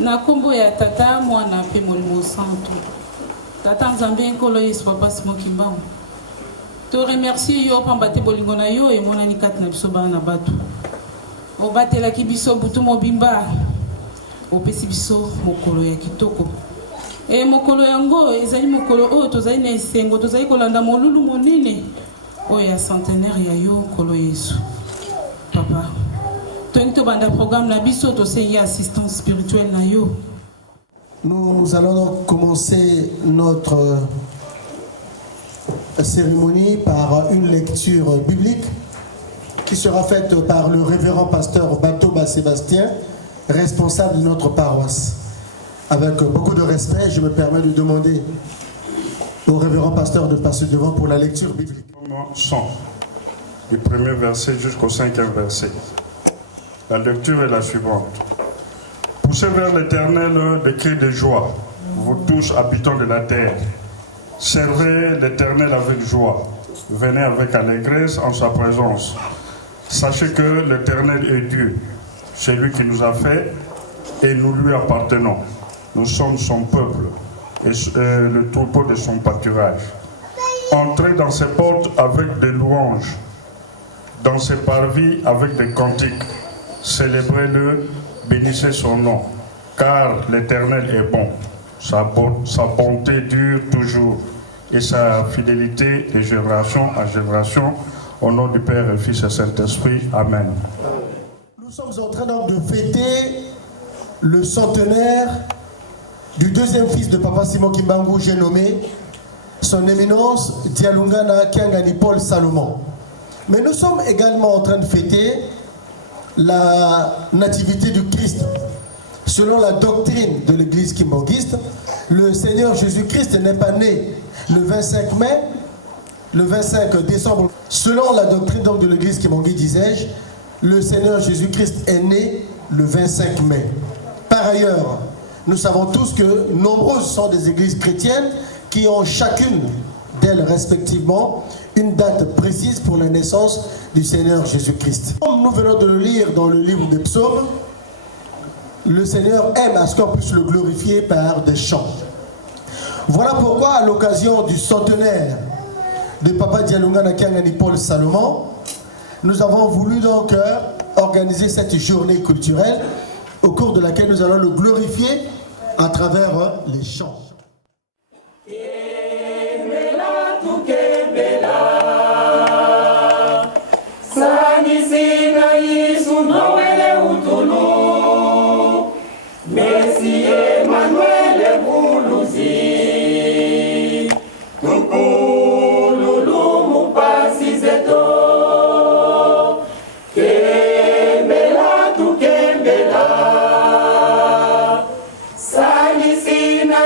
Na kombo ya tata mwana pe molimo santo. Tata Nzambe nkolo Yesu papa Simon Kimbangu. To remercier yo pambate bolingo na yo e mona ni kat na biso bana na bato. O batela ki biso butu mobimba. O pesi biso mokolo ya kitoko. E mokolo yango ezali mokolo o tozali na esengo tozali kolanda molulu monene o ya centenaire ya yo nkolo Yesu. Papa. Tongito banda programme na biso to se ya assistance spirituelle na yo. Nous allons donc commencer notre cérémonie par une lecture biblique qui sera faite par le révérend pasteur Batoba Sébastien, responsable de notre paroisse. Avec beaucoup de respect, je me permets de demander au révérend pasteur de passer devant pour la lecture biblique. 100, du premier verset jusqu'au 5e verset. La lecture est la suivante. Poussez vers l'Éternel des cris de joie, vous tous habitants de la terre. Servez l'Éternel avec joie. Venez avec allégresse en sa présence. Sachez que l'Éternel est Dieu. C'est lui qui nous a fait et nous lui appartenons. Nous sommes son peuple et le troupeau de son pâturage. Entrez dans ses portes avec des louanges, dans ses parvis avec des cantiques. Célébrez-le, bénissez son nom, car l'Éternel est bon. Sa bonté dure toujours et sa fidélité de génération en génération. Au nom du Père et du Fils et Saint-Esprit. Amen. Nous sommes en train donc de fêter le centenaire du deuxième fils de Papa Simon Kimbangu, j'ai nommé son éminence Dialungana Kiangani Paul Salomon. Mais nous sommes également en train de fêter la nativité du Christ. Selon la doctrine de l'église kimbanguiste, le Seigneur Jésus-Christ n'est pas né le 25 mai, le 25 décembre. Selon la doctrine donc de l'église kimbanguiste, disais-je, le Seigneur Jésus-Christ est né le 25 mai. Par ailleurs, nous savons tous que nombreuses sont des églises chrétiennes qui ont chacune d'elles respectivement une date précise pour la naissance du Seigneur Jésus-Christ. Comme nous venons de le lire dans le livre des psaumes, le Seigneur aime à ce qu'on puisse le glorifier par des chants. Voilà pourquoi, à l'occasion du centenaire de Papa Dialungana Kiangani Paul Salomon, nous avons voulu donc organiser cette journée culturelle au cours de laquelle nous allons le glorifier à travers les chants. Sani sina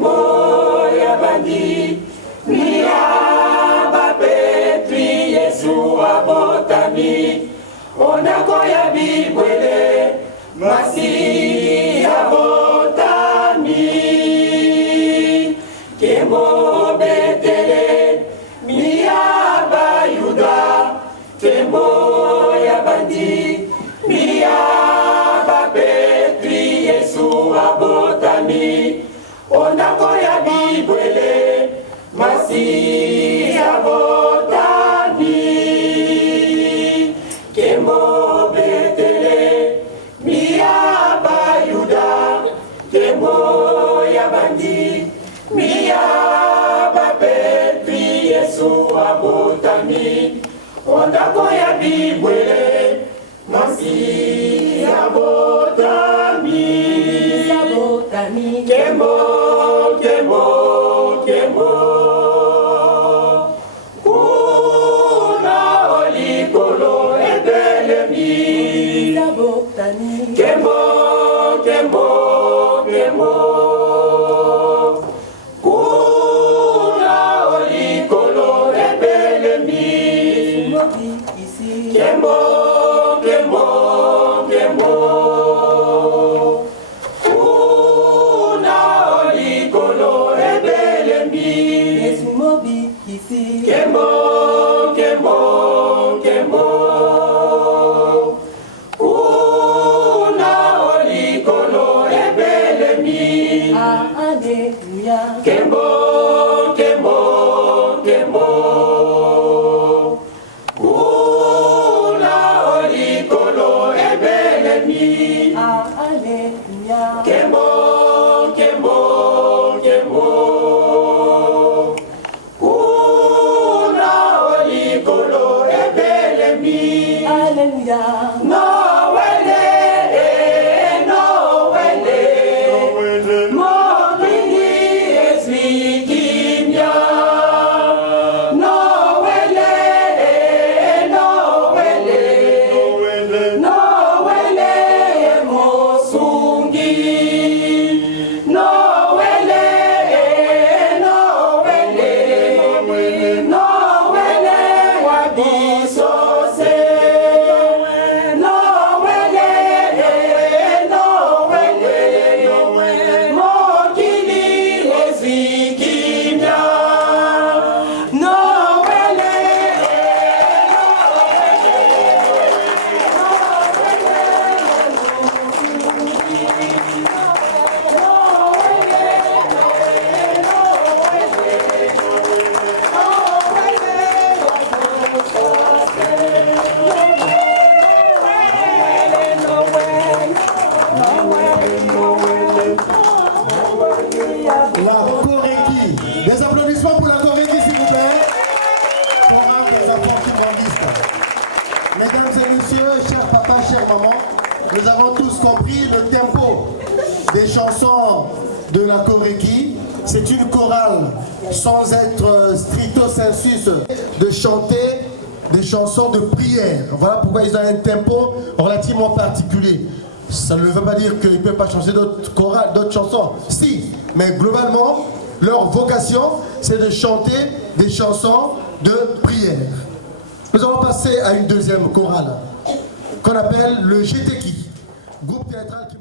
Kembo ya bandi Miaba Petri Yesu abotami Onako ya bibwele Masi abotami Kembo betele Miaba Yuda Kembo ya bandi Miaba Petri Yesu abotami Onako ya bibwele Masi abotami Kembo betele Miaba Yuda Kembo ya bandi Miaba Petri Yesu abotami Ondako ya bibwele Masi abotami Kembo, Kembo, Kembo Kuna olikolo ebelemi Kembo, Kembo, Kembo Kuna olikolo ebelemi Kembo, Kembo, Kembo Kuna olikolo ebelemi Kembo, Kembo, Kembo Kuna olikolo ebelemi Kembo, Kembo, Kembo Kuna olikolo ebelemi Kembo, Kembo, Kembo Kuna olikolo ebelemi Noele, Noele Mokili ezwikimya Noele, Noele Noele mosungi Noele, Noele Noele wabisose Noele, Noele Mokili ezwikimya Noele, La Coréki. Des applaudissements pour la Coréki, s'il vous plaît. Chorale des enfants kibandistes. Mesdames et messieurs, chers papas, chères mamans, nous avons tous compris le tempo des chansons de la Coréki. C'est une chorale sans être stricto sensus de chanter des chansons de prière. Voilà pourquoi ils ont un tempo relativement particulier. Ça ne veut pas dire qu'ils ne peuvent pas chanter d'autres chorales, d'autres chansons. Si, mais globalement, leur vocation, c'est de chanter des chansons de prière. Nous allons passer à une deuxième chorale, qu'on appelle le GTK, groupe théâtral qui...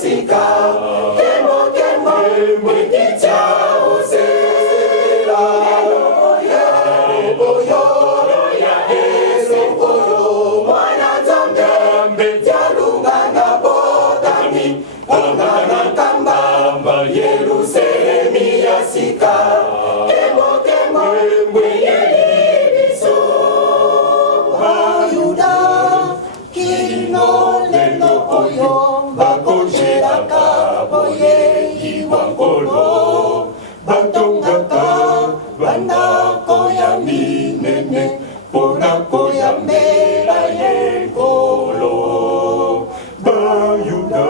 sika kembo kembo mwikicha osela oyo ya esengoyo mwana zambe jalunga na botami ongana kambamba Yerusalemi ya sika kembo kembo mwikicha Bayuda kino leno oyo bakonjelaka boye iwangolo batongaka bandako ya minene mpona koyambela yenkolo Bayuda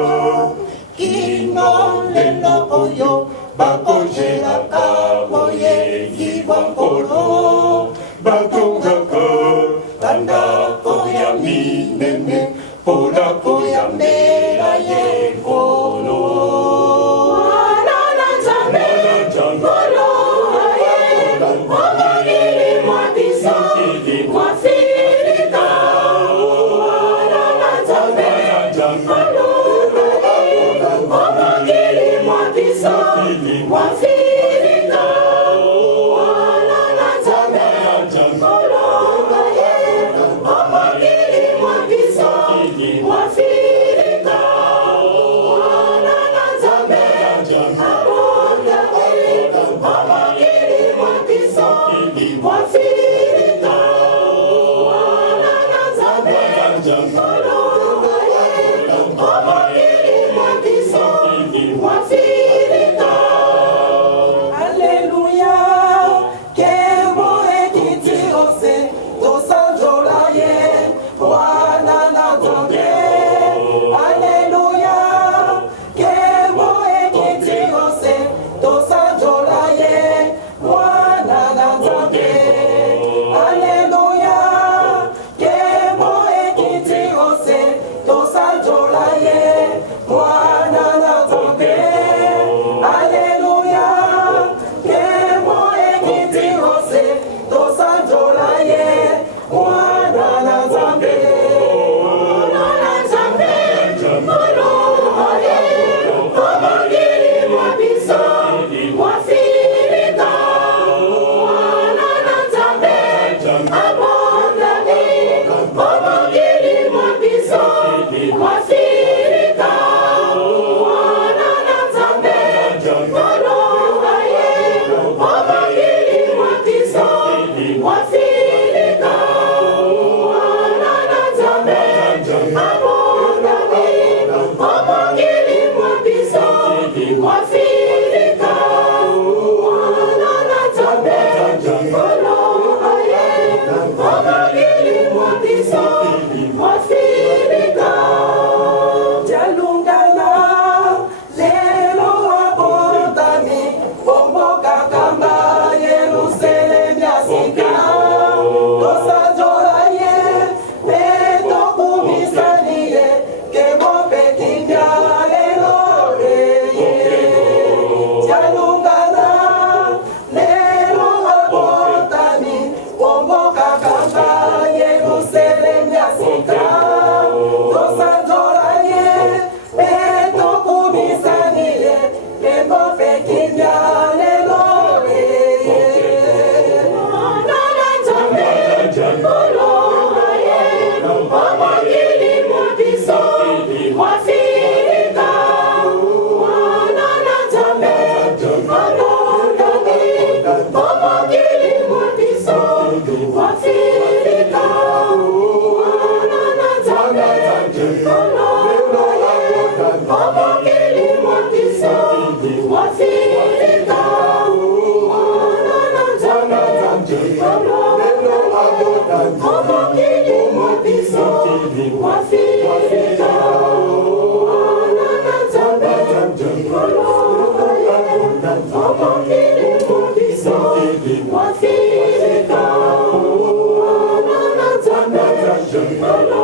kino leno oyo bakonjelaka boye iwangolo batongaka bandako ya minene mpona koyambela yenkolo Wana na Nzambe ngolo omokili mwa biso mwafrika Wana na Nzambe ngolo omokili mwa biso mwafrika Wana na Nzambe ngolo omokili mwa biso mwafrika Wana na Nzambe omokili mwa biso mwafrika Wana na Nzambe omokili mwa biso mwafrika Alleluia kembo ekiti ose tosanjola ye Wana na Nzambe Alleluia kembo ekiti ose tosanjola ye Wana na Nzambe Alleluia kembo ekiti ose tosanjola ye Wana na Nzambe Alleluia kembo ekiti ose tosanjola ye Mwana na Nzambe Mwana na Nzambe ngolo omokili mwa biso mwafrika Mwana na Nzambe abondami omokili mwa biso mwafrika Mwana na Nzambe ngolo omokili mwa biso mwafrika Mwana na Nzambe abondami omokili mwa biso mwafrika Mwana na Nzambe ngolo omokili mwa biso mwafrika jalungana lelo abondami bomboka kamba Yerusalemi ya sika tosanjola ye pe tokumisani ye kembo pekinya lelo ye jalungana lelo abondami bomboka kamba Yerusalemi ya sika tosanjola ye pe tokumisani ye kembo pekinya lelo ye Mwana na Nzambe ngolo omokili mwa biso mwafrika Mwana na Nzambe ngolo omokili mwa biso mwafrika Mwana na Nzambe ngolo omokili mwa biso mwafrika Mwana na Nzambe ngolo omokili mwa biso mwafrika Mwana na Nzambe ngolo omokili mwa biso mwafrika Mwana na Nzambe ngolo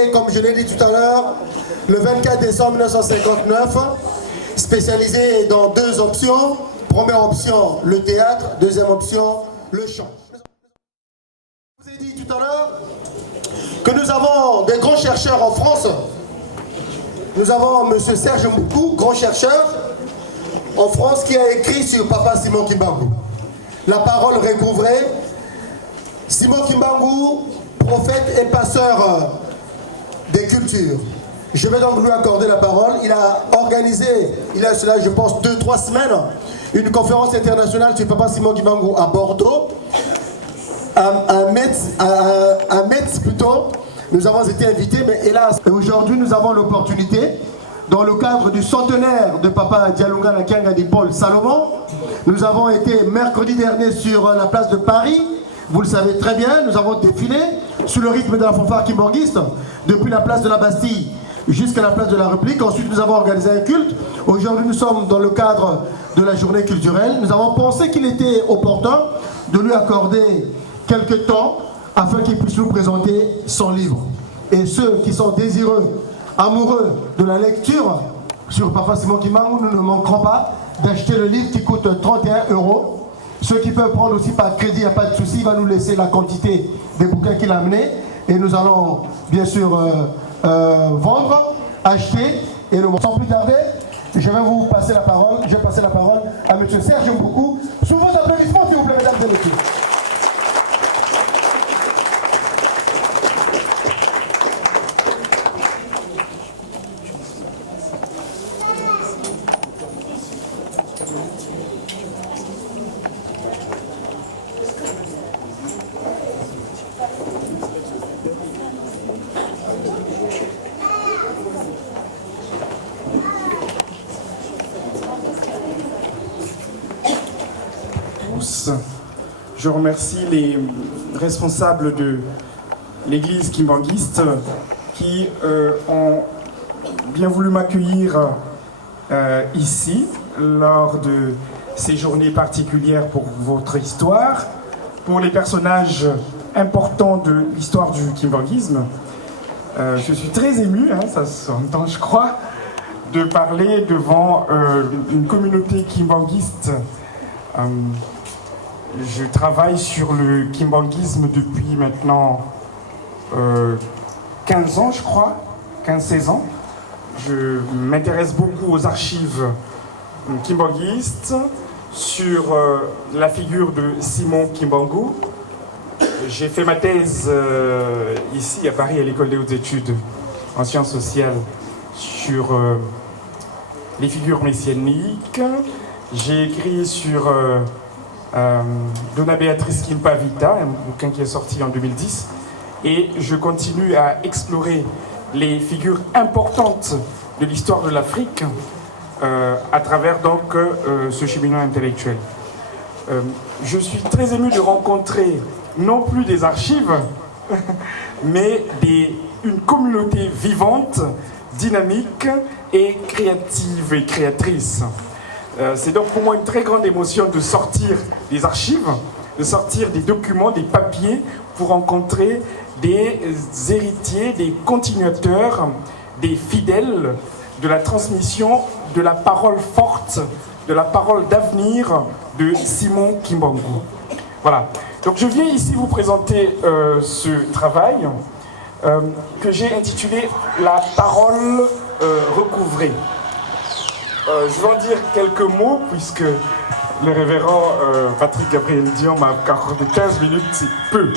né, comme je l'ai dit tout à l'heure, le 24 décembre 1959, spécialisé dans deux options. Première option, le théâtre. Deuxième option, le chant. Je vous ai dit tout à l'heure que nous avons des grands chercheurs en France. Nous avons M. Serge Mboukou, grand chercheur en France, qui a écrit sur Papa Simon Kimbangu. La parole recouvrée. Simon Kimbangu, prophète et passeur des cultures. Je vais donc lui accorder la parole. Il a organisé, il a cela, je pense, 2-3 semaines, une conférence internationale sur Papa Simon Kimbangu à Bordeaux, à Metz plutôt. Nous avons été invités, mais hélas, aujourd'hui nous avons l'opportunité, dans le cadre du centenaire de Papa Dialunga Nakianga de Paul Salomon, nous avons été mercredi dernier sur la place de Paris. Vous le savez très bien, nous avons défilé sous le rythme de la fanfare kimbanguiste, depuis la place de la Bastille jusqu'à la place de la République. Ensuite, nous avons organisé un culte. Aujourd'hui, nous sommes dans le cadre de la journée culturelle. Nous avons pensé qu'il était opportun de lui accorder quelques temps afin qu'il puisse nous présenter son livre. Et ceux qui sont désireux, amoureux de la lecture sur Papa Simon Kimbangu, nous ne manquerons pas d'acheter le livre qui coûte 31 €. Ceux qui peuvent prendre aussi par crédit, il n'y a pas de souci, il va nous laisser la quantité des bouquins qu'il a amenés. Et nous allons bien sûr vendre, acheter. Et sans plus tarder, je vais vous passer la parole. Je vais passer la parole à M. Serge Mboukou. Sous vos applaudissements, s'il vous plaît, mesdames et messieurs. Je remercie les responsables de l'église kimbanguiste qui ont bien voulu m'accueillir ici lors de ces journées particulières pour votre histoire, pour les personnages importants de l'histoire du kimbanguisme. Je suis très ému, hein, ça s'entend je crois, de parler devant une communauté kimbanguiste. Je travaille sur le kimbanguisme depuis maintenant 15 ans, je crois, 15-16 ans. Je m'intéresse beaucoup aux archives kimbanguistes, sur la figure de Simon Kimbangu. J'ai fait ma thèse ici à Paris, à l'École des hautes études en sciences sociales, sur les figures messianiques. J'ai écrit sur Donna Beatrice Kimpavita, un bouquin qui est sorti en 2010, et je continue à explorer les figures importantes de l'histoire de l'Afrique à travers donc ce cheminement intellectuel. Je suis très ému de rencontrer non plus des archives, mais une communauté vivante, dynamique et créative et créatrice. C'est donc pour moi une très grande émotion de sortir des archives, de sortir des documents, des papiers, pour rencontrer des héritiers, des continuateurs, des fidèles de la transmission de la parole forte, de la parole d'avenir de Simon Kimbangu. Voilà. Donc je viens ici vous présenter ce travail que j'ai intitulé « La parole recouvrée ». Je vais en dire quelques mots puisque le révérend Patrick Gabriel Dion m'a accordé 15 minutes, c'est peu,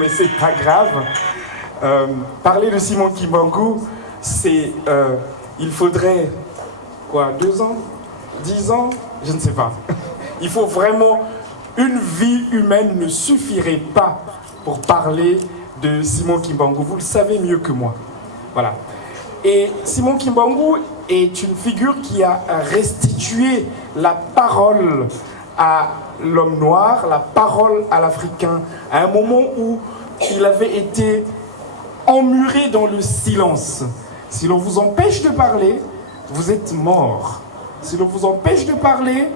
mais c'est pas grave. Parler de Simon Kimbangu, c'est, il faudrait, quoi, 2 ans, 10 ans, je ne sais pas. Il faut vraiment, une vie humaine ne suffirait pas pour parler de Simon Kimbangu. Vous le savez mieux que moi. Voilà. Et Simon Kimbangu est une figure qui a restitué la parole à l'homme noir, la parole à l'Africain, à un moment où il avait été emmuré dans le silence. Si l'on vous empêche de parler, vous êtes mort. Si l'on vous empêche de parler,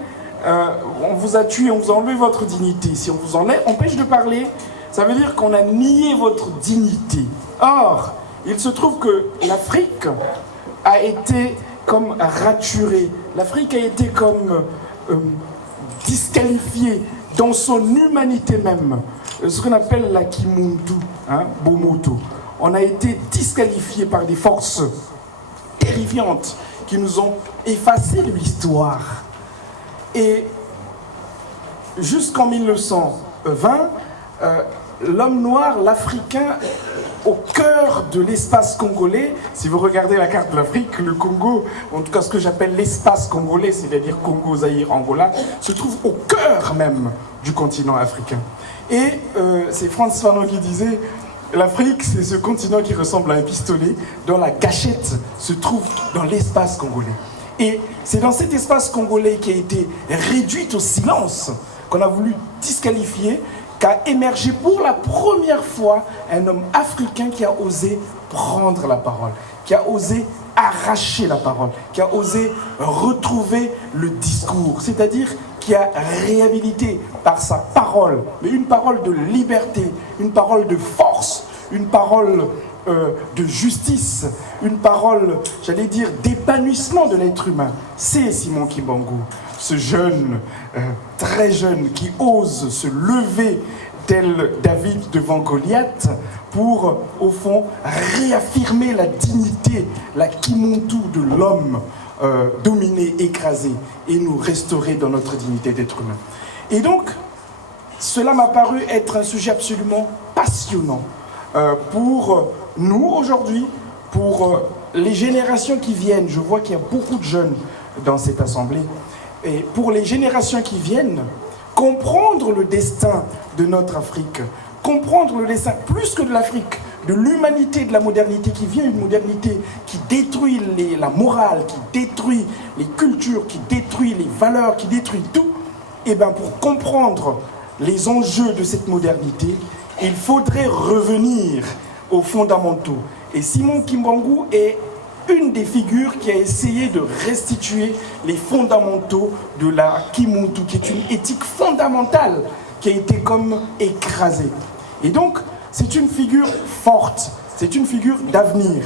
on vous a tué, on vous a enlevé votre dignité. Si on vous empêche de parler, ça veut dire qu'on a nié votre dignité. Or, Il se trouve que l'Afrique a été comme raturée, l'Afrique a été comme disqualifiée dans son humanité même, ce qu'on appelle la Kimuntu, Bomoto. On a été disqualifié par des forces terrifiantes qui nous ont effacé de l'histoire. Et jusqu'en 1920, l'homme noir, l'Africain, au cœur de l'espace congolais, si vous regardez la carte de l'Afrique, le Congo, en tout cas ce que j'appelle l'espace congolais, c'est-à-dire Congo, Zaïre, Angola, se trouve au cœur même du continent africain. Et c'est Frantz Fanon qui disait, l'Afrique, c'est ce continent qui ressemble à un pistolet dont la gâchette se trouve dans l'espace congolais. Et c'est dans cet espace congolais qui a été réduit au silence qu'on a voulu disqualifier, qu'a émergé pour la première fois un homme africain qui a osé prendre la parole, qui a osé arracher la parole, qui a osé retrouver le discours, c'est-à-dire qui a réhabilité par sa parole, mais une parole de liberté, une parole de force, une parole de justice, une parole, j'allais dire, d'épanouissement de l'être humain. C'est Simon Kimbangu, ce jeune, très jeune, qui ose se lever tel David devant Goliath pour, au fond, réaffirmer la dignité, la Kimuntu de l'homme dominé, écrasé, et nous restaurer dans notre dignité d'être humain. Et donc, cela m'a paru être un sujet absolument passionnant pour nous aujourd'hui, pour les générations qui viennent. Je vois qu'il y a beaucoup de jeunes dans cette assemblée. Et pour les générations qui viennent, comprendre le destin de notre Afrique, comprendre le destin plus que de l'Afrique, de l'humanité, de la modernité qui vient, une modernité qui détruit la morale, qui détruit les cultures, qui détruit les valeurs, qui détruit tout. Et bien pour comprendre les enjeux de cette modernité, il faudrait revenir aux fondamentaux. Et Simon Kimbangu est une des figures qui a essayé de restituer les fondamentaux de la Kimuntu, qui est une éthique fondamentale qui a été comme écrasée. Et donc, c'est une figure forte, c'est une figure d'avenir.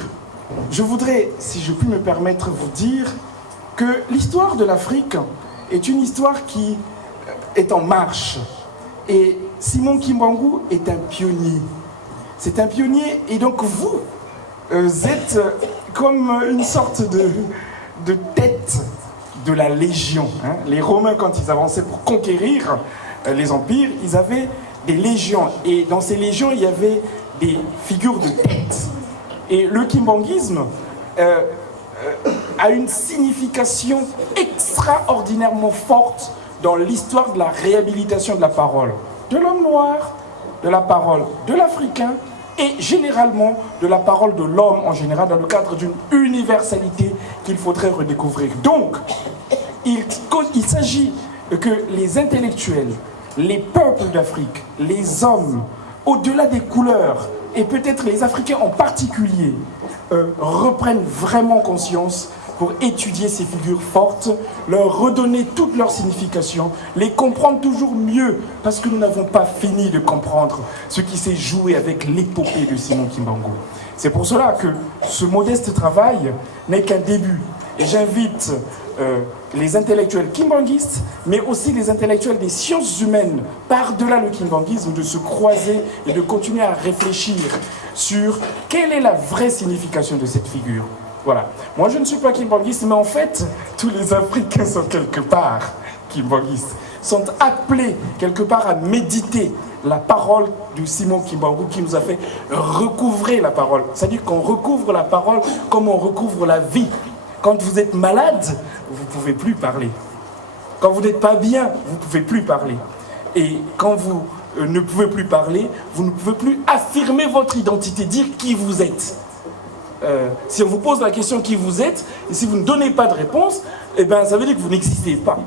Je voudrais, si je puis me permettre, vous dire que l'histoire de l'Afrique est une histoire qui est en marche. Et Simon Kimbangu est un pionnier. C'est un pionnier, et donc vous êtes comme une sorte de tête de la légion. Les Romains, quand ils avançaient pour conquérir les empires, ils avaient des légions. Et dans ces légions, il y avait des figures de tête. Et le kimbanguisme a une signification extraordinairement forte dans l'histoire de la réhabilitation de la parole. De l'homme noir, de la parole de l'Africain, et généralement de la parole de l'homme en général dans le cadre d'une universalité qu'il faudrait redécouvrir. Donc, il s'agit que les intellectuels, les peuples d'Afrique, les hommes, au-delà des couleurs, et peut-être les Africains en particulier, reprennent vraiment conscience pour étudier ces figures fortes, leur redonner toute leur signification, les comprendre toujours mieux, parce que nous n'avons pas fini de comprendre ce qui s'est joué avec l'épopée de Simon Kimbangu. C'est pour cela que ce modeste travail n'est qu'un début. Et j'invite les intellectuels kimbanguistes, mais aussi les intellectuels des sciences humaines, par-delà le kimbanguisme, de se croiser et de continuer à réfléchir sur quelle est la vraie signification de cette figure. Voilà. Moi, je ne suis pas kimbanguiste, mais en fait, tous les Africains sont quelque part kimbanguistes, sont appelés quelque part à méditer la parole de Simon Kimbangu qui nous a fait recouvrer la parole. C'est-à-dire qu'on recouvre la parole comme on recouvre la vie. Quand vous êtes malade, vous ne pouvez plus parler. Quand vous n'êtes pas bien, vous ne pouvez plus parler. Et quand vous ne pouvez plus parler, vous ne pouvez plus affirmer votre identité, dire qui vous êtes. Si on vous pose la question qui vous êtes, et si vous ne donnez pas de réponse, eh ben, ça veut dire que vous n'existez pas.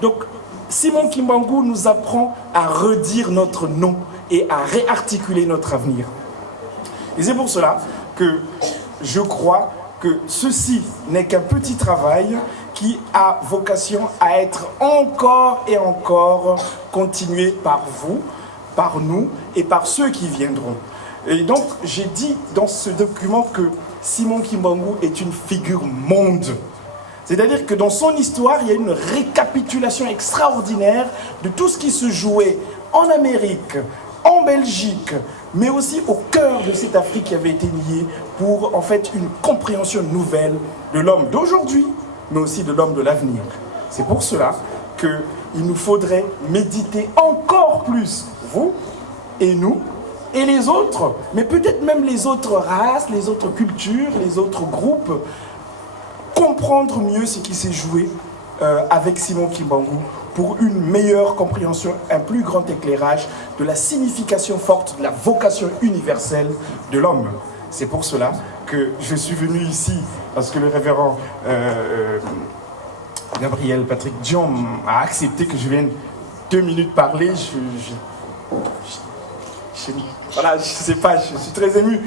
Donc, Simon Kimbangu nous apprend à redire notre nom et à réarticuler notre avenir. Et c'est pour cela que je crois que ceci n'est qu'un petit travail qui a vocation à être encore et encore continué par vous, par nous et par ceux qui viendront. Et donc, j'ai dit dans ce document que Simon Kimbangu est une figure monde. C'est-à-dire que dans son histoire, il y a une récapitulation extraordinaire de tout ce qui se jouait en Amérique, en Belgique, mais aussi au cœur de cette Afrique qui avait été liée pour en fait une compréhension nouvelle de l'homme d'aujourd'hui, mais aussi de l'homme de l'avenir. C'est pour cela qu'il nous faudrait méditer encore plus, vous et nous, et les autres, mais peut-être même les autres races, les autres cultures, les autres groupes, comprendre mieux ce qui s'est joué avec Simon Kimbangu pour une meilleure compréhension, un plus grand éclairage de la signification forte, de la vocation universelle de l'homme. C'est pour cela que je suis venu ici, parce que le révérend Gabriel Patrick Dion a accepté que je vienne 2 minutes parler. Voilà, je sais pas, je suis très ému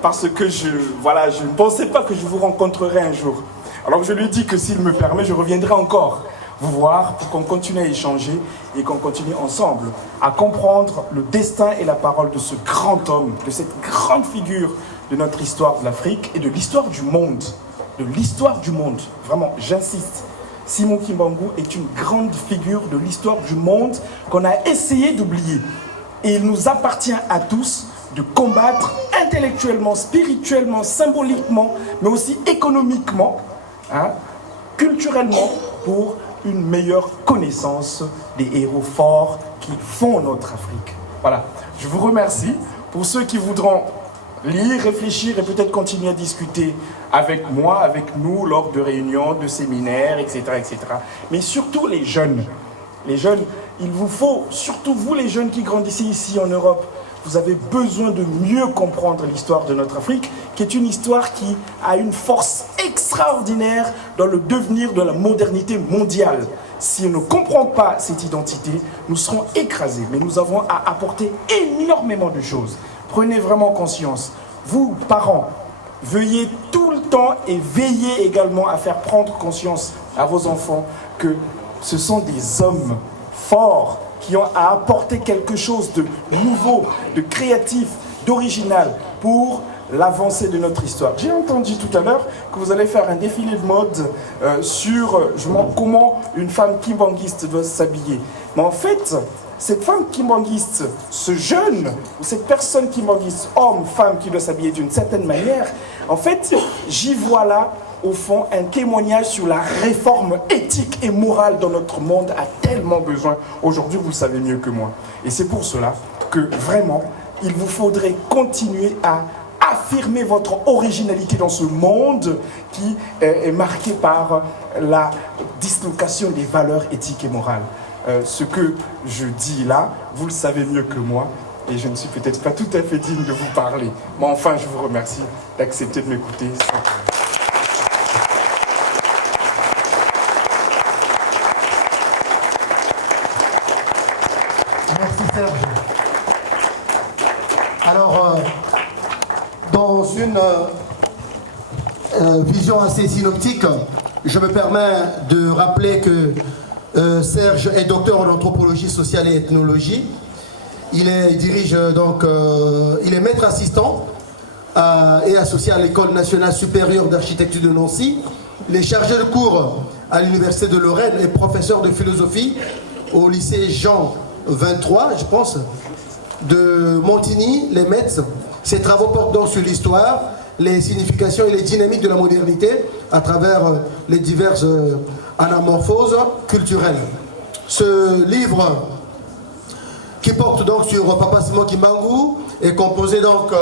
parce que je ne pensais pas que je vous rencontrerais un jour. Alors je lui ai dit que s'il me permet, je reviendrai encore vous voir pour qu'on continue à échanger et qu'on continue ensemble à comprendre le destin et la parole de ce grand homme, de cette grande figure de notre histoire de l'Afrique et de l'histoire du monde. De l'histoire du monde, vraiment, j'insiste. Simon Kimbangu est une grande figure de l'histoire du monde qu'on a essayé d'oublier. Et il nous appartient à tous de combattre intellectuellement, spirituellement, symboliquement, mais aussi économiquement, culturellement, pour une meilleure connaissance des héros forts qui font notre Afrique. Voilà, je vous remercie. Pour ceux qui voudront lire, réfléchir et peut-être continuer à discuter avec moi, avec nous, lors de réunions, de séminaires, etc., etc. Mais surtout les jeunes. Les jeunes, il vous faut, surtout vous les jeunes qui grandissez ici en Europe, vous avez besoin de mieux comprendre l'histoire de notre Afrique, qui est une histoire qui a une force extraordinaire dans le devenir de la modernité mondiale. Si on ne comprend pas cette identité, nous serons écrasés. Mais nous avons à apporter énormément de choses. Prenez vraiment conscience. Vous, parents, veuillez tout le temps et veillez également à faire prendre conscience à vos enfants que ce sont des hommes forts qui ont à apporter quelque chose de nouveau, de créatif, d'original pour l'avancée de notre histoire. J'ai entendu tout à l'heure que vous allez faire un défilé de mode sur comment une femme kimbanguiste doit s'habiller. Mais en fait, cette femme kimbanguiste, ce jeune, ou cette personne kimbanguiste, homme, femme qui doit s'habiller d'une certaine manière, en fait, j'y vois là, au fond, un témoignage sur la réforme éthique et morale dont notre monde a tellement besoin. Aujourd'hui, vous le savez mieux que moi. Et c'est pour cela que, vraiment, il vous faudrait continuer à affirmer votre originalité dans ce monde qui est marqué par la dislocation des valeurs éthiques et morales. Ce que je dis là, vous le savez mieux que moi, et je ne suis peut-être pas tout à fait digne de vous parler. Mais enfin, je vous remercie d'accepter de m'écouter. Merci Serge. Alors, dans une vision assez synoptique, je me permets de rappeler que Serge est docteur en anthropologie sociale et ethnologie. Il est maître assistant et associé à l'École nationale supérieure d'architecture de Nancy. Il est chargé de cours à l'Université de Lorraine et professeur de philosophie au lycée Jean 23, je pense, de Montigny, les Metz. Ses travaux portent donc sur l'histoire, les significations et les dynamiques de la modernité à travers les diverses anamorphoses culturelles. Ce livre, qui porte donc sur Papa Simon Kimbangu, est composé donc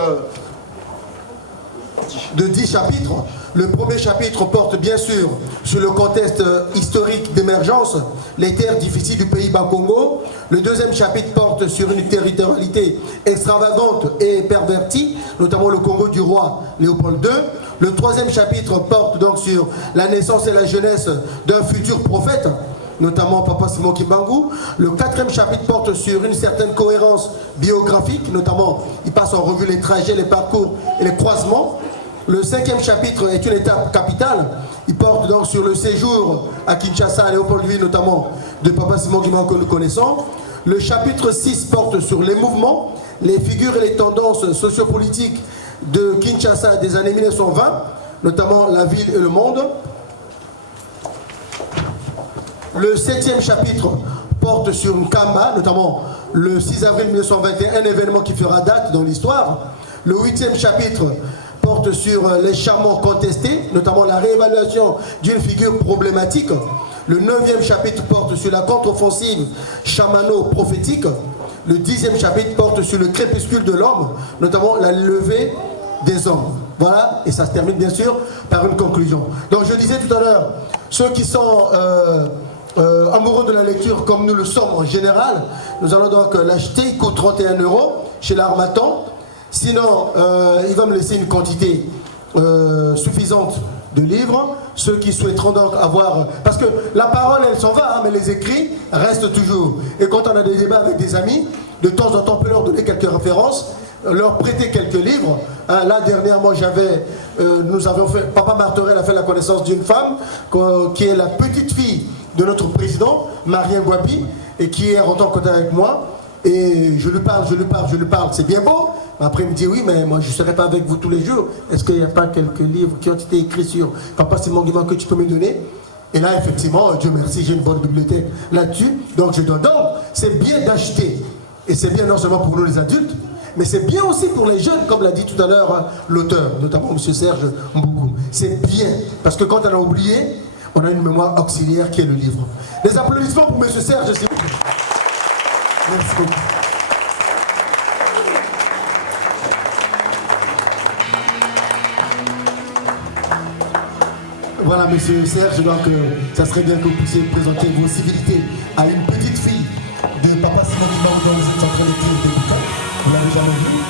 de 10 chapitres. Le premier chapitre porte bien sûr sur le contexte historique d'émergence, les terres difficiles du pays Bas-Congo. Le deuxième chapitre porte sur une territorialité extravagante et pervertie, notamment le Congo du roi Léopold II. Le troisième chapitre porte donc sur la naissance et la jeunesse d'un futur prophète, notamment Papa Simon Kimbangu. Le quatrième chapitre porte sur une certaine cohérence biographique, notamment il passe en revue les trajets, les parcours et les croisements. Le cinquième chapitre est une étape capitale. Il porte donc sur le séjour à Kinshasa, à Léopoldville notamment, de Papa Simon Kimbangu que nous connaissons. Le chapitre 6 porte sur les mouvements, les figures et les tendances sociopolitiques de Kinshasa des années 1920, notamment la ville et le monde. Le 7e chapitre porte sur Nkamba, notamment le 6 avril 1921, un événement qui fera date dans l'histoire. Le 8e chapitre porte sur les charmants contestés, notamment la réévaluation d'une figure problématique. Le 9e chapitre porte sur la contre-offensive chamano-prophétique. Le 10e chapitre porte sur le crépuscule de l'homme, notamment la levée des hommes. Voilà, et ça se termine bien sûr par une conclusion. Donc je disais tout à l'heure, ceux qui sont amoureux de la lecture comme nous le sommes en général, nous allons donc l'acheter, il coûte 31 € chez l'Harmattan. Sinon, il va me laisser une quantité suffisante de livres. Ceux qui souhaiteront donc avoir... Parce que la parole, elle s'en va, hein, mais les écrits restent toujours. Et quand on a des débats avec des amis, de temps en temps, on peut leur donner quelques références, leur prêter quelques livres. Hein, là, dernièrement, nous avions fait... Papa Martorell a fait la connaissance d'une femme qui est la petite fille de notre président, Marien Gwabi, et qui est rentrée en contact avec moi. Et je lui parle, c'est bien beau. Après, il me dit, oui, mais moi, je ne serai pas avec vous tous les jours. Est-ce qu'il n'y a pas quelques livres qui ont été écrits sur Papa Simon Kimbangu que tu peux me donner? Et là, effectivement, Dieu merci, j'ai une bonne bibliothèque là-dessus. Donc, je donne. Donc, c'est bien d'acheter. Et c'est bien non seulement pour nous les adultes, mais c'est bien aussi pour les jeunes, comme l'a dit tout à l'heure l'auteur, notamment M. Serge Mboukou. C'est bien, parce que quand on a oublié, on a une mémoire auxiliaire qui est le livre. Les applaudissements pour M. Serge, s'il vous plaît. Merci beaucoup. Voilà, monsieur Serge, donc ça serait bien que vous puissiez présenter vos civilités à une petite fille de Papa Simon Kimbangu dans cette centrale lecture de bouquins. Vous l'avez jamais vue?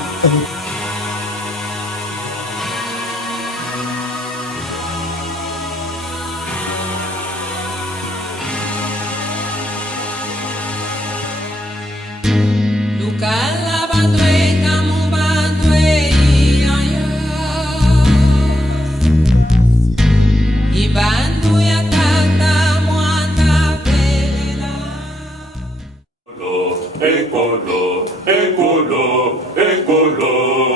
Écolo, écolo, écolo.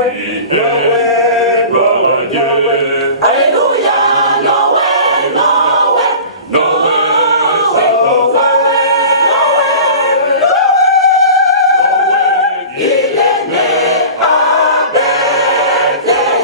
Yahweh, Yahweh, gloire à Dieu. Alléluia, Noël, Noël, Noël, c'est Noël, Noël, Noël, il est né à Bethléem.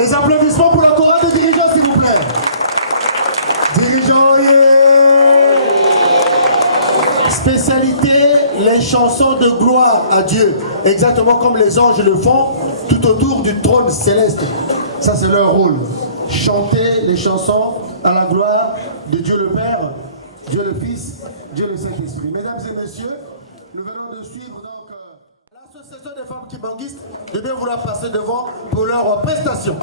Les applaudissements pour la chorale des dirigeants, s'il vous plaît. Dirigeants, yeah. Spécialité, les chansons de gloire à Dieu. Exactement comme les anges le font tout autour du trône céleste. Ça, c'est leur rôle. Chanter les chansons à la gloire de Dieu le Père, Dieu le Fils, Dieu le Saint-Esprit. Mesdames et messieurs, nous venons de suivre donc l'association des femmes kimbanguistes de bien vouloir passer devant pour leur prestation.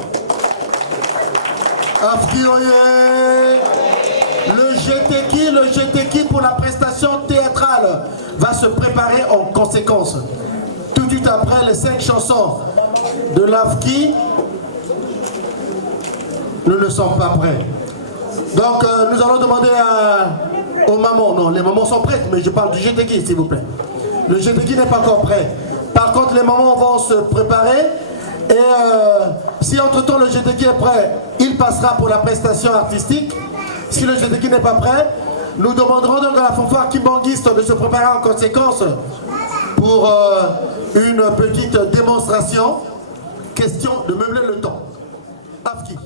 Afkioye, le GTK pour la prestation théâtrale va se préparer en conséquence. Tout de suite après les 5 chansons de l'Afki, nous ne sommes pas prêts. Donc nous allons demander aux mamans, non les mamans sont prêtes, mais je parle du GTK s'il vous plaît. Le GTK n'est pas encore prêt. Par contre les mamans vont se préparer et si entre temps le GTK est prêt, il passera pour la prestation artistique. Si le GTK n'est pas prêt, nous demanderons donc à la fanfare kimbanguiste de se préparer en conséquence pour une petite démonstration. Question de meubler le temps. Afki.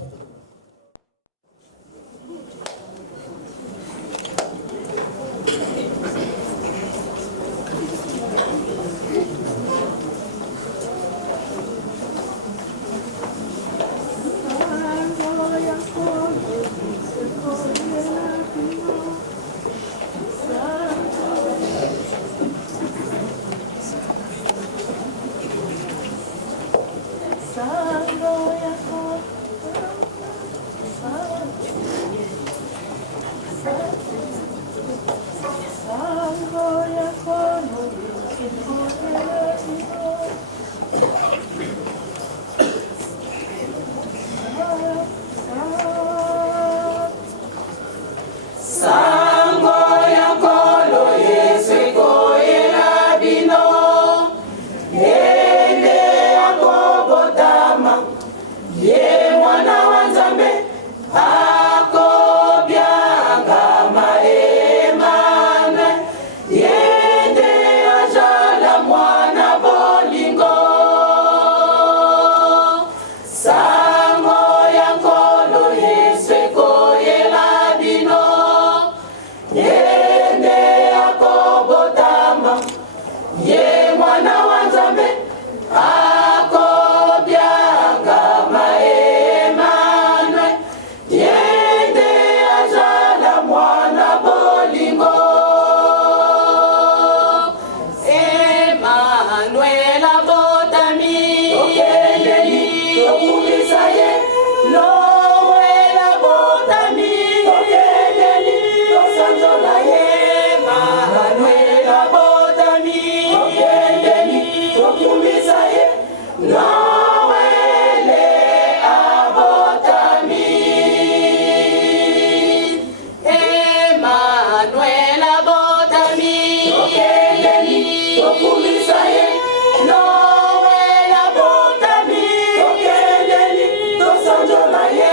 Noel abotami, okendeni, tosanjola ye.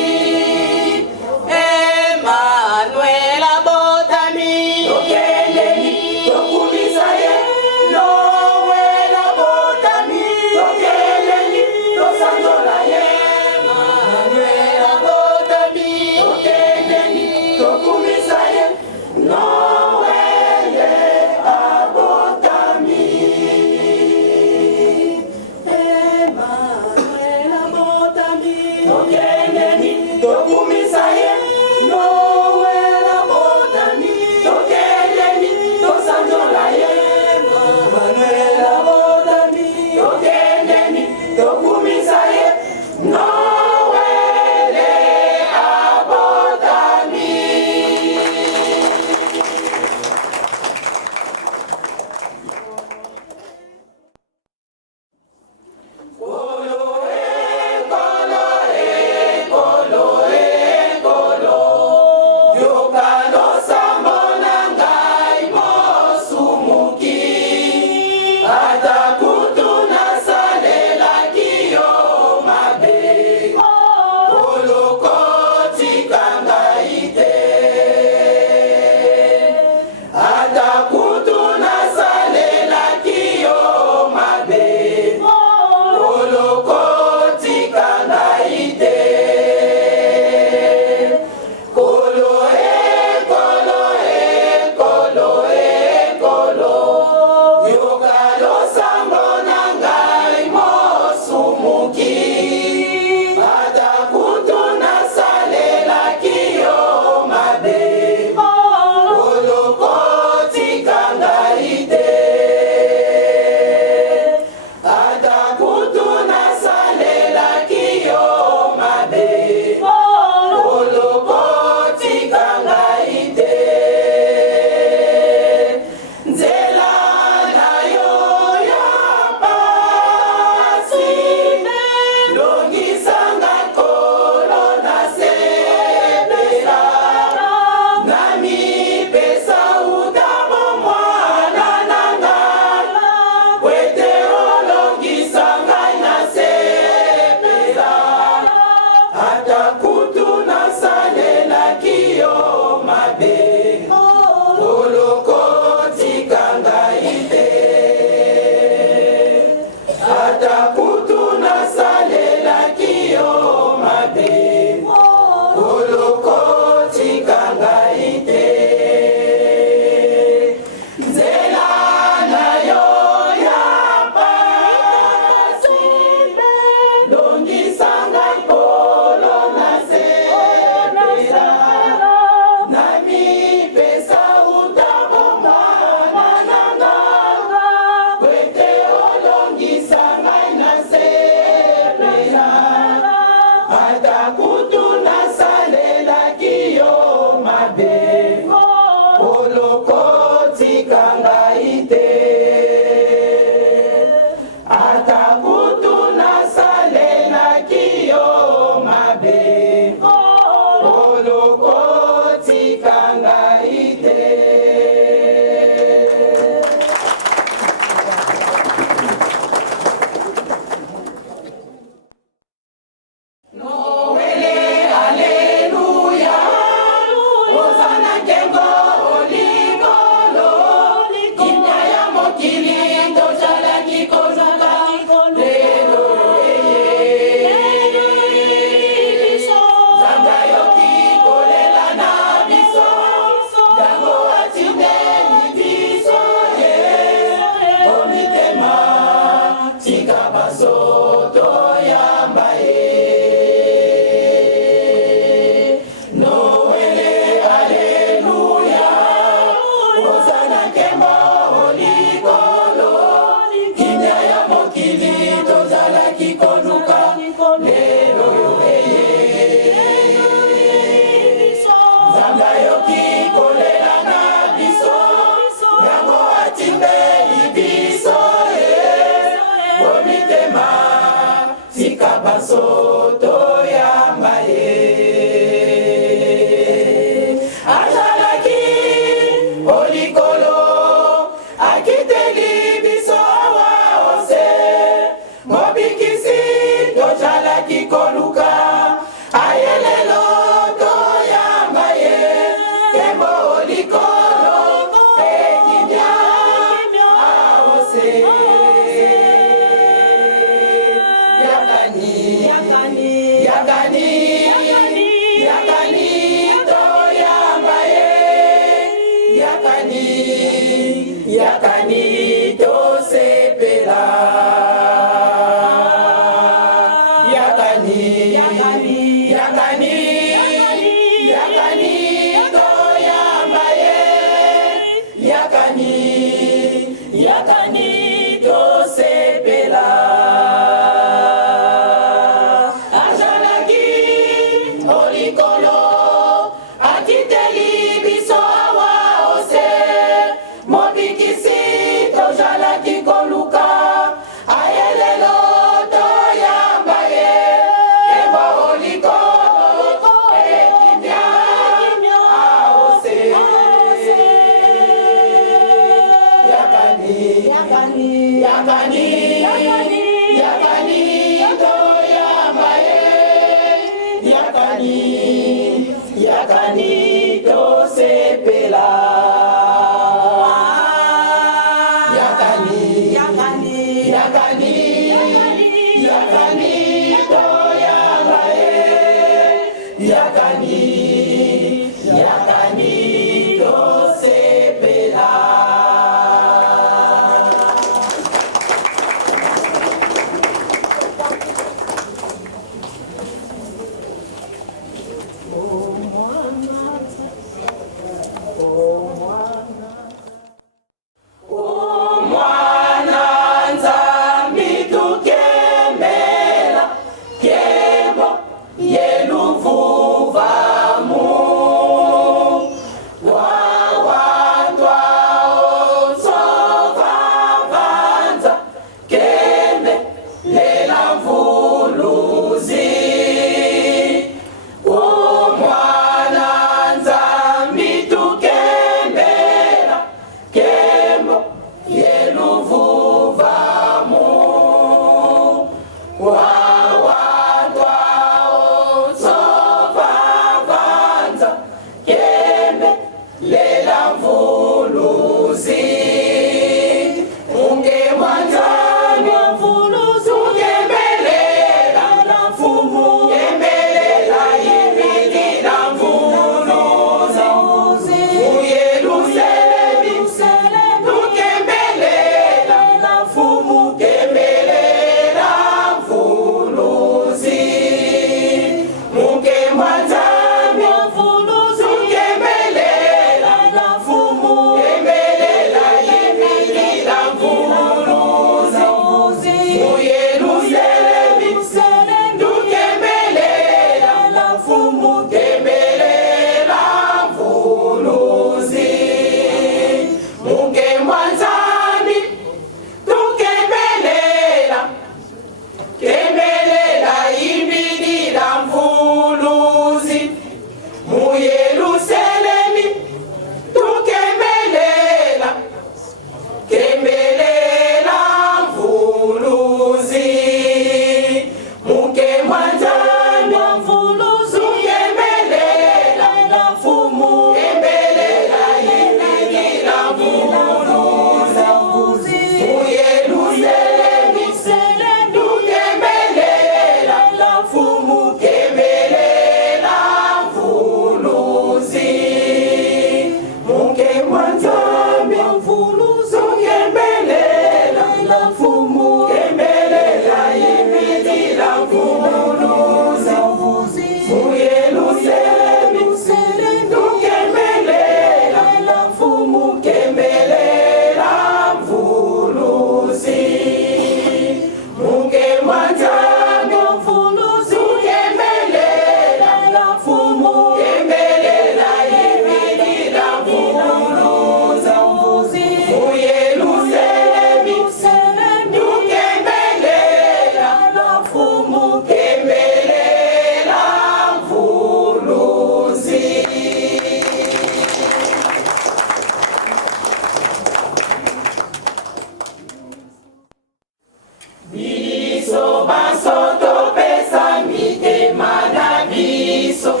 biso banso topesa mitema na biso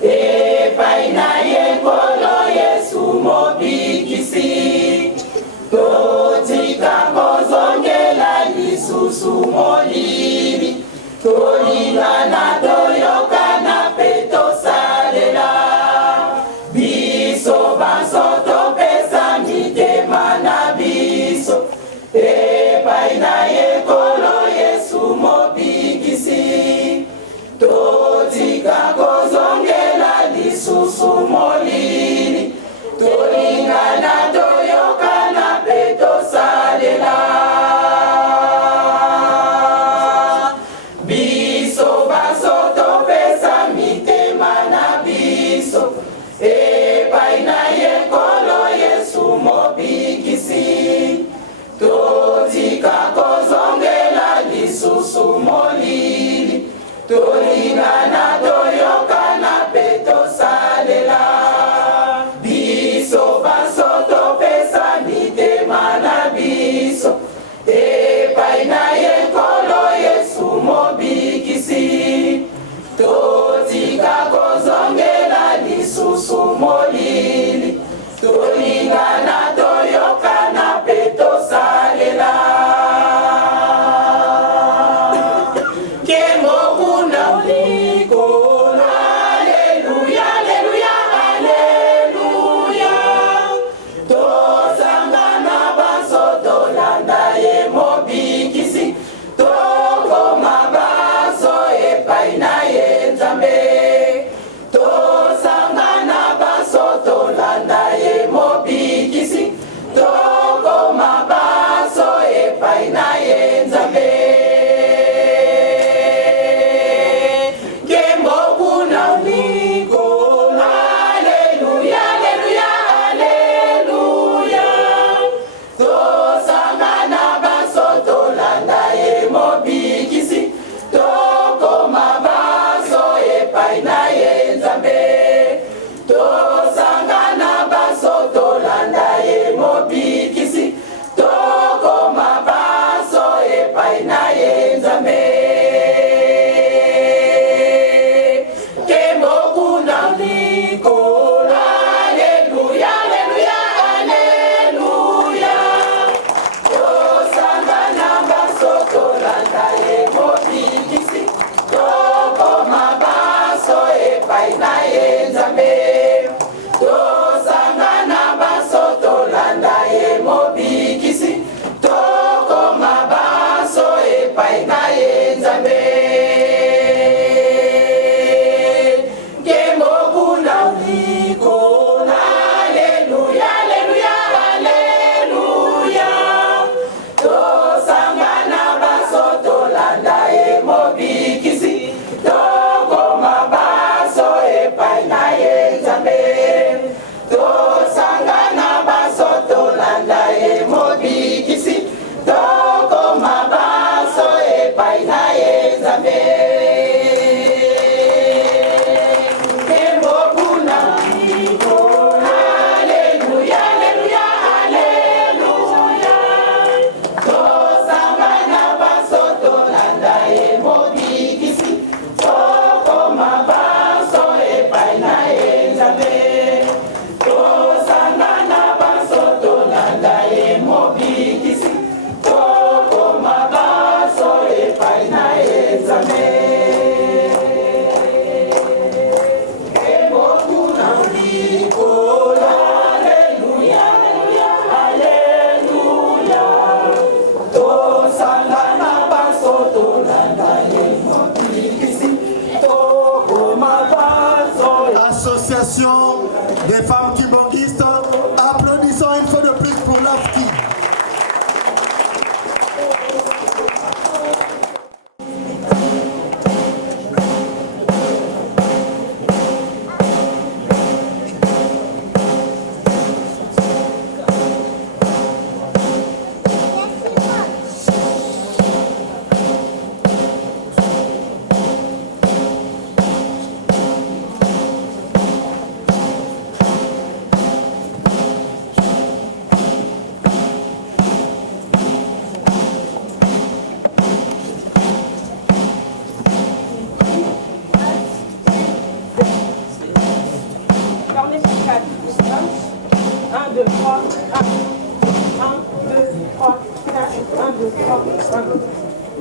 epai na ye Nkolo Yesu mobikisi totika kozongela lisusu molili tolingana toyokana pe tosalela biso banso topesa mitema na biso epai na ye Nkolo Yesu mobikisi totika kozongela lisusu molili tolingana toyokana pe tosalela biso banso topesa mitema na biso epai na ye Nkolo Yesu mobikisi totika kozongela lisusu molili tolingana toyokana pe tosalela biso banso topesa mitema na biso epai na ye Nkolo Yesu mobikisi totika kozongela lisusu molili tolingana toyokana pe tosalela kemokuna uliko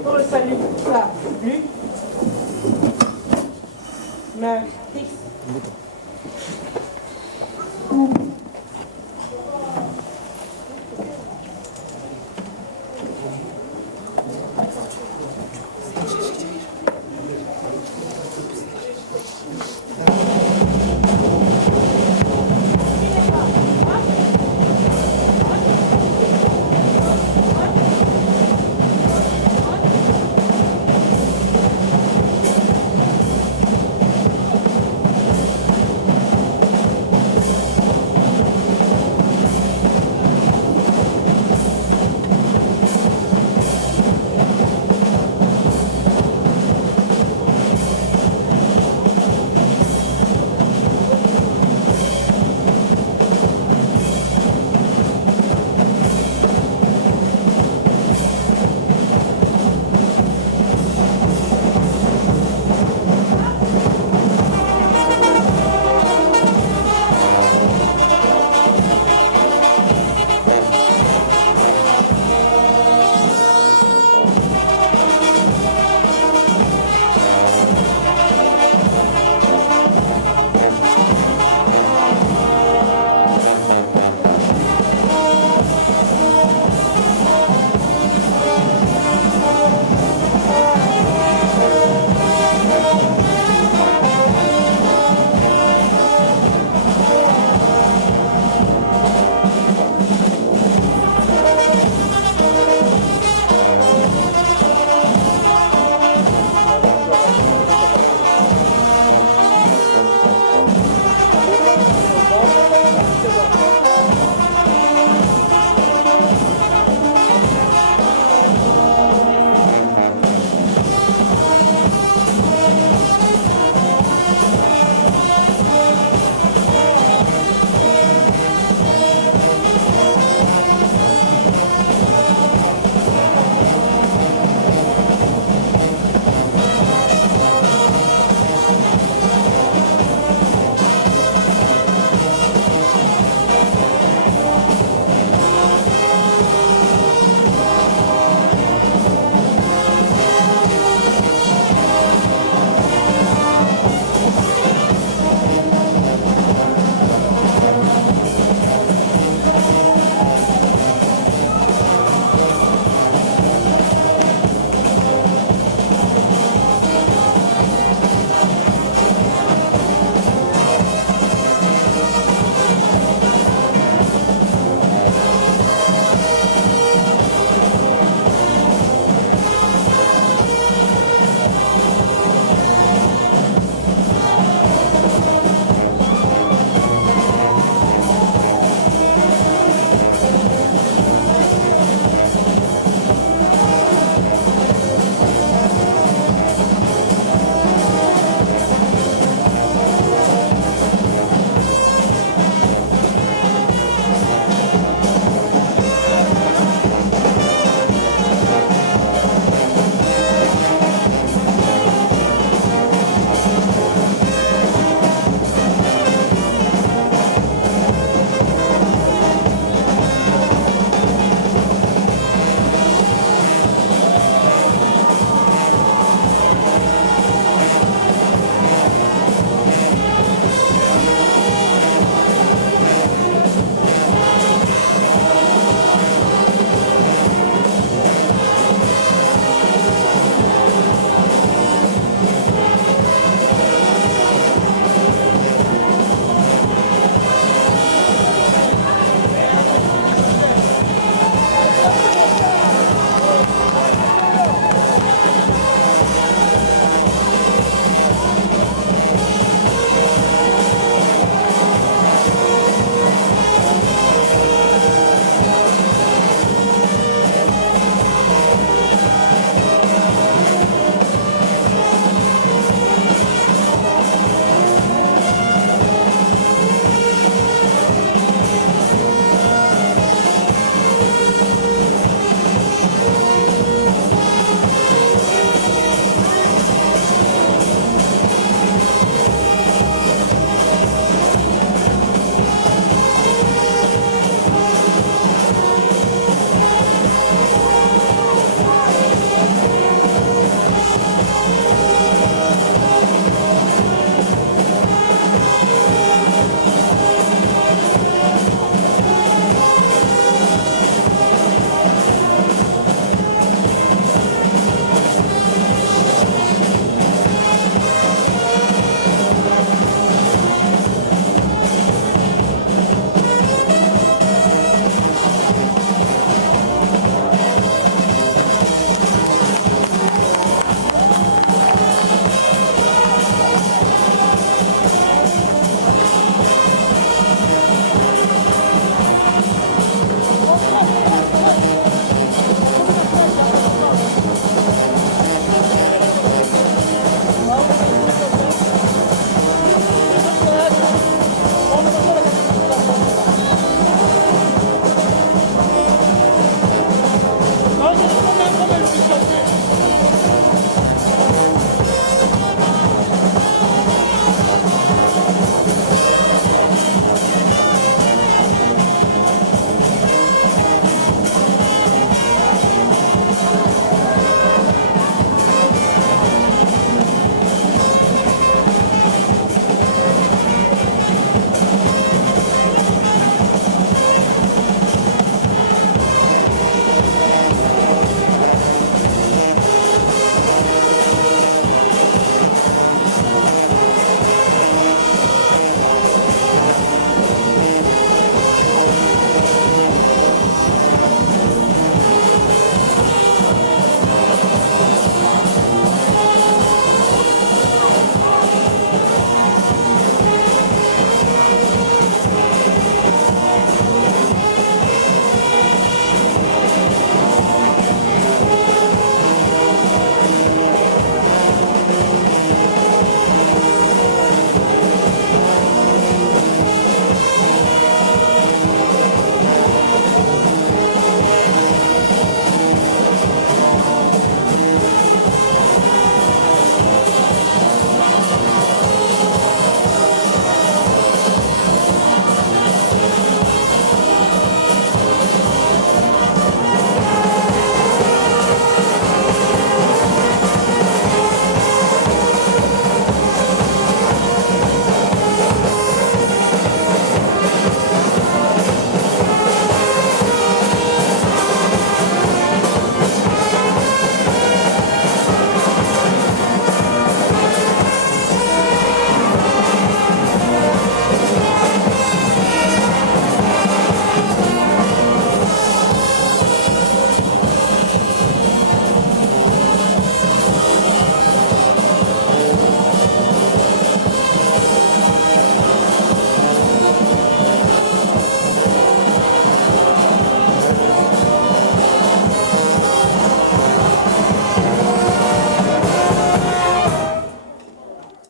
Pour le salut, ça, Luc. Max, X.